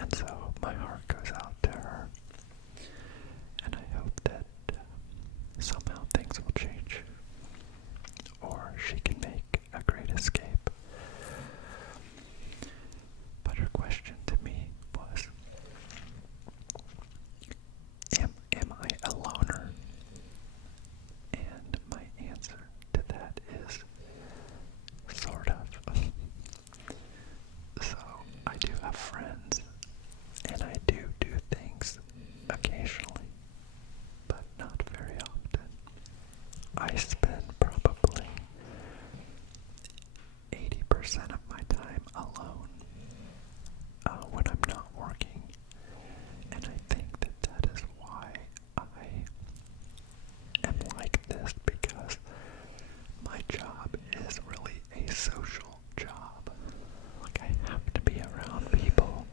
And so my heart goes out to her, and I hope that somehow things will change, or she can make a great escape. But her question to me was, am I a loner? And my answer to that is sort of. So I do have friends, and I do things occasionally, but not very often. I spend probably 80% of my time alone when I'm not working, and I think that is why I am like this, because my job is really a social job. Like, I have to be around people,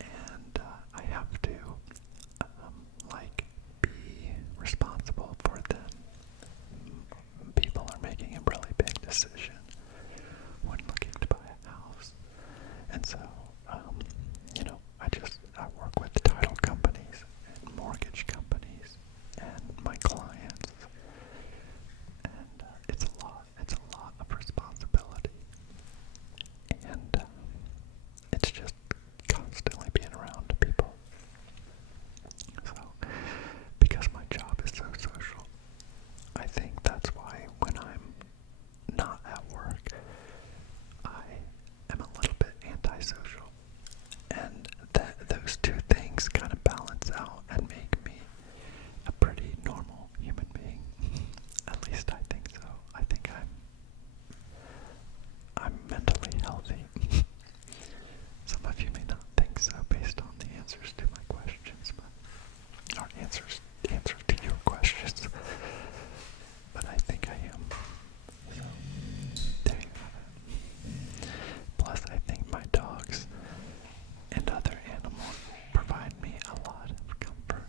and I have to be responsible for them. People are making a really big decision when looking to buy a house, and so I work with title companies and mortgage companies and my clients, and it's a lot of responsibility, and it's just constantly being around people. So, because my job is so social, I think that's why when I'm not at work, I am a little bit antisocial. And those two things kind of balance out and make me a pretty normal human being. At least I think so. I think I'm mentally healthy. Some of you may not think so based on the answers to my questions, or answers to your questions. But I think I am. So there you have it. Plus, I think my dogs and other animals provide me a lot of comfort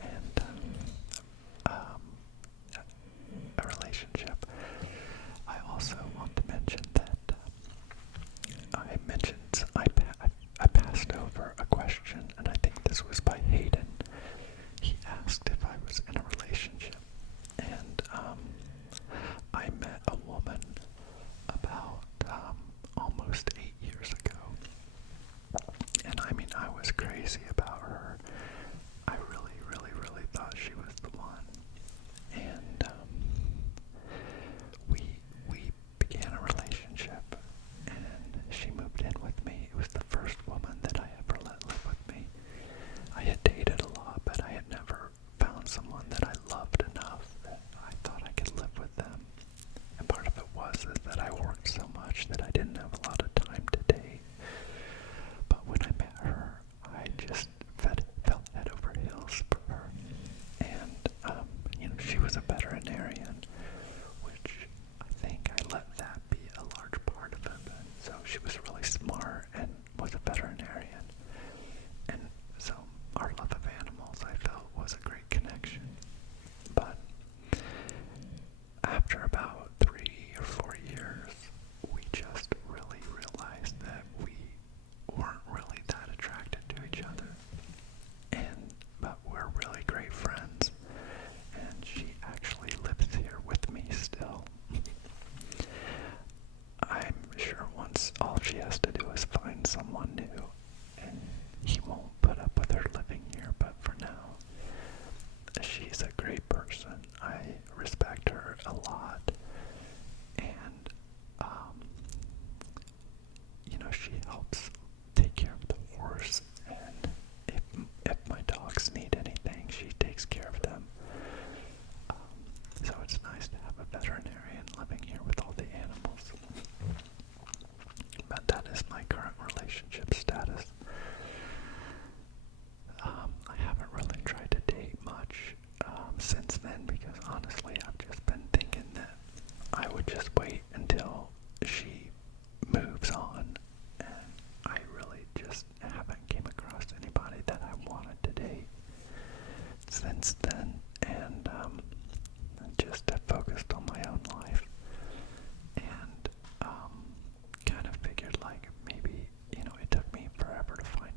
and a relationship. I also want to mention that I passed over a question, and I think this was by Hayden. He asked if I was in a relationship, and I met a woman about almost 8 years ago. And I mean, I was crazy about her. I really, really, really thought she was the one. And we began a relationship, and she moved in with me. It was the first woman that I ever let live with me. I had dated a lot, but I had never found someone that I loved enough that I thought I could live with them. And part of it was that I worked so much that I didn't have a lot of time to date. But when I met her, I just felt head over heels for her. And, she was a veterinarian, which I think I let that be a large part of it. So she was really smart and was a veterinarian. And so our love of animals, I felt, was a great connection. But after about 3 or 4 years, we just really realized that we weren't really that attracted to each other. But we're really great friends, and she actually lives here with me still. I'm sure once all she has to do is find someone new, and he won't put up with her living here, but for now, she's a great person. I respect her a lot, and she helps take care of the horse, and if my dogs need anything, she takes care of them. So it's nice to have a veterinarian living here with all the animals. But that is my current relationship status. I haven't really tried to date much since then, because honestly I've just been thinking that I would just wait until she moves on, and I really just haven't came across anybody that I wanted to date since then, and just have focused on my own life, and kind of figured like maybe it took me forever to find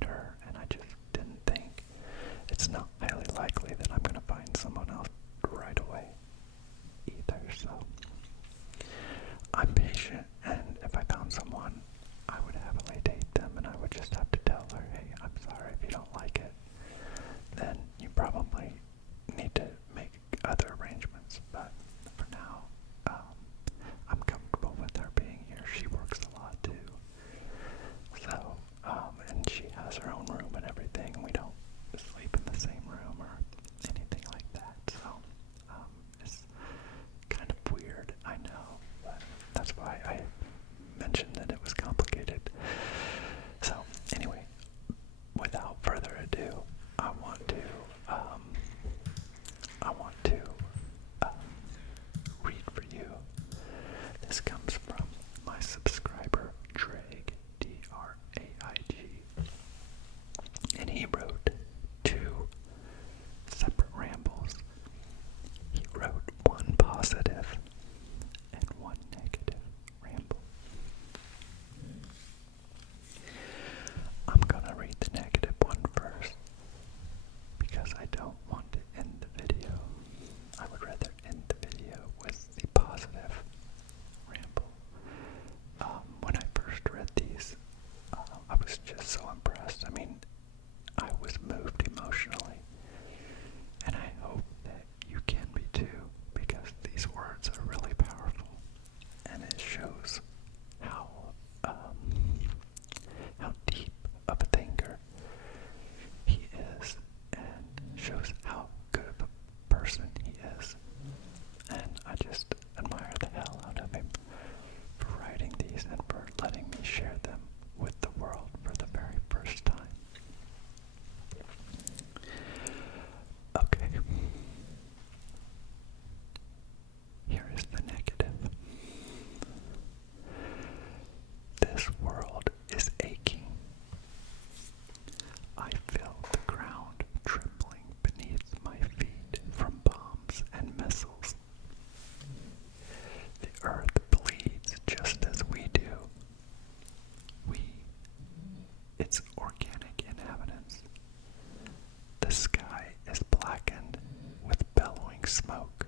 smoke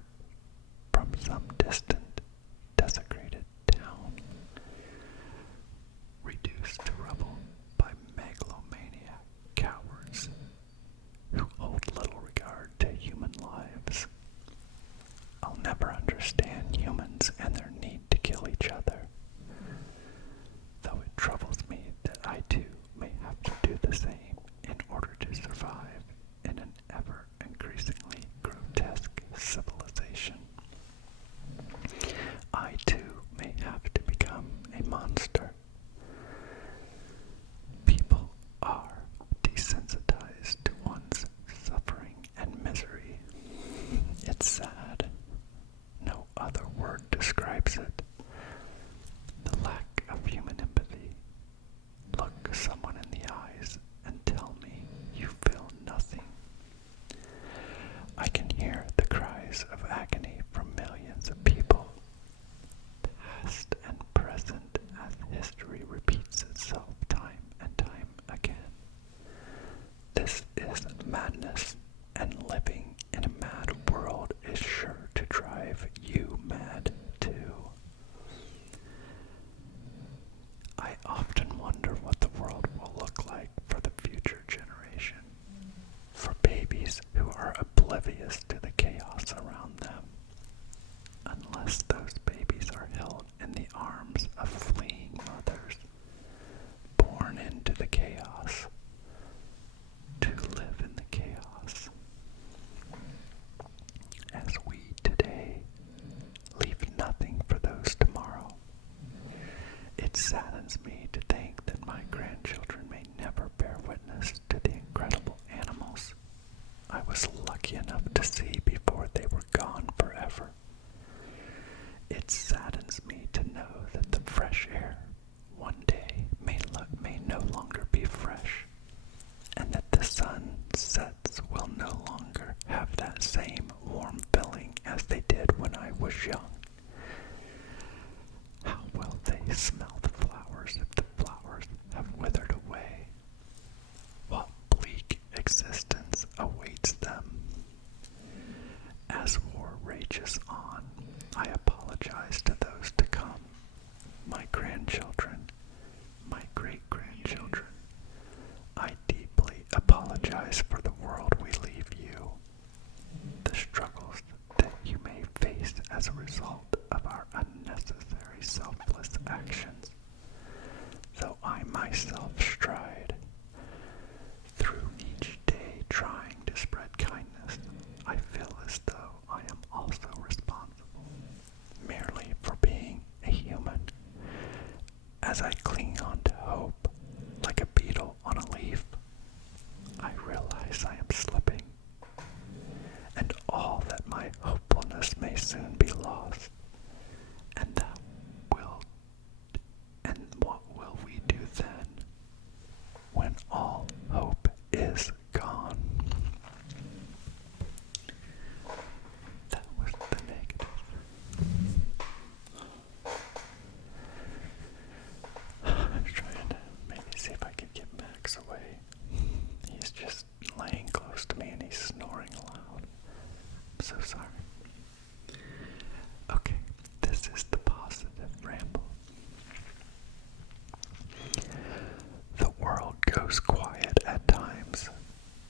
from some distant, desecrated town, reduced to rubble by megalomaniac cowards who hold little regard to human lives. I'll never understand humans and their need to kill each other, though it troubles me that I too may have to do the same in order to survive in an ever-increasingly grotesque civilization. I too may have to become a monster. People are desensitized to one's suffering and misery. It's sad. No other word describes it. The lack of human empathy. Look someone in the eyes and tell me you feel nothing. I can hear the cries of agony from millions of people, past and present, as history repeats itself time and time again. This is madness, and living in a mad world is sure to drive you mad too. I often wonder what the world will look like for the future generation, for babies who are oblivious to the chaos around them, unless those babies are held in the arms of fleeing mothers, born into the chaos, to live in the chaos. As we today leave nothing for those tomorrow, it saddens me to think that my grandchildren may never bear witness to the incredible animals I was lucky enough to see before they were gone forever. It saddens me to know that the fresh air one day may no longer be fresh, and that the sunsets will no longer have that same warm feeling as they did when I was young. How will they smell the flowers if the flowers have withered away? What bleak existence awaits them? As war rages on, I apologize to those to come, my grandchildren, my great-grandchildren. I deeply apologize for the world we leave you, the struggles that you may face as a result of our unnecessary selfless actions, though I myself stride through each day trying to spread kindness. I feel as though I am also responsible merely for being a human. As I cling on to hope like a beetle on a leaf, I realize I am slipping, and all that my hopefulness may soon be lost. And what will we do then, when all hope is gone? That was the negative. I'm trying to maybe see if I can get Max away. He's just laying close to me and he's snoring aloud. I'm so sorry. Okay, this is the positive ramble. The world goes quiet at times,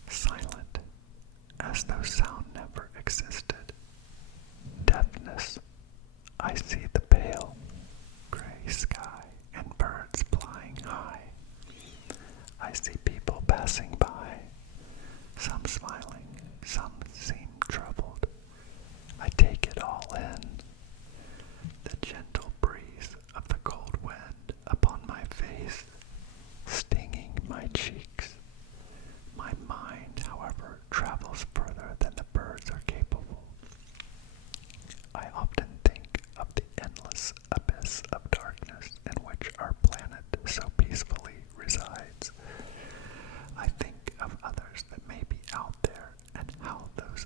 silent, as though sound never existed. Deafness. I see the pale, gray sky and birds flying high. I see people passing by, some smiling, some seem troubled. I take it all in. The gentle breeze of the cold wind upon my face, stinging my cheeks. My mind, however, travels further than the birds are capable. I often think of the endless abyss of darkness in which our planet so peacefully resides. I think of others that may be out there and how those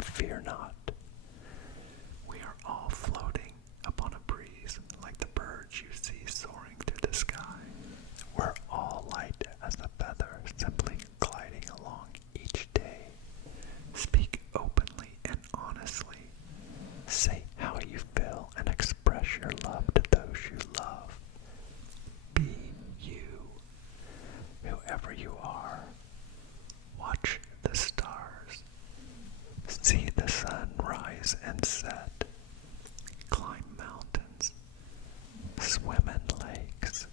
and fear not. We are all floating upon a breeze like the birds you see soaring through the sky. We're all light as a feather, simply gliding along each day. Speak openly and honestly. Say how you feel and express your love to those you love. Be you, whoever you are. Watch the stars. See the sun rise and set. Climb mountains. Swim in lakes.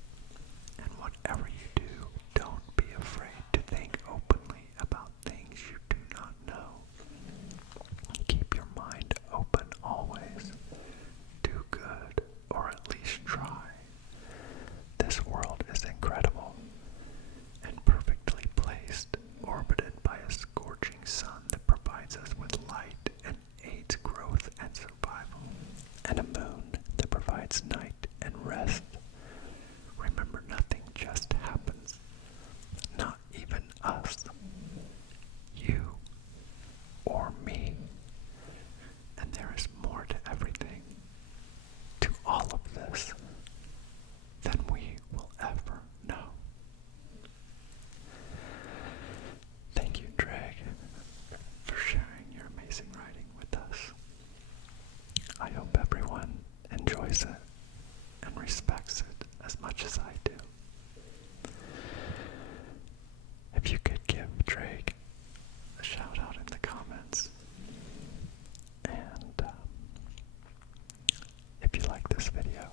And whatever you do, don't be afraid to think openly about things you do not know. Keep your mind open always. Do good, or at least try. This world is incredible and perfectly placed, orbited by a scorching sun that provides us with light and aids growth and survival, and a moon that provides night and rest. Remember, nothing just happens. Not even us. You or me. And there is more to everything, to all of this, than we will ever know. Thank you, Draig, for sharing your amazing writing with us. I hope everyone enjoys it and respects it as much as I do. If you could give Draig a shout out in the comments, and if you like this video,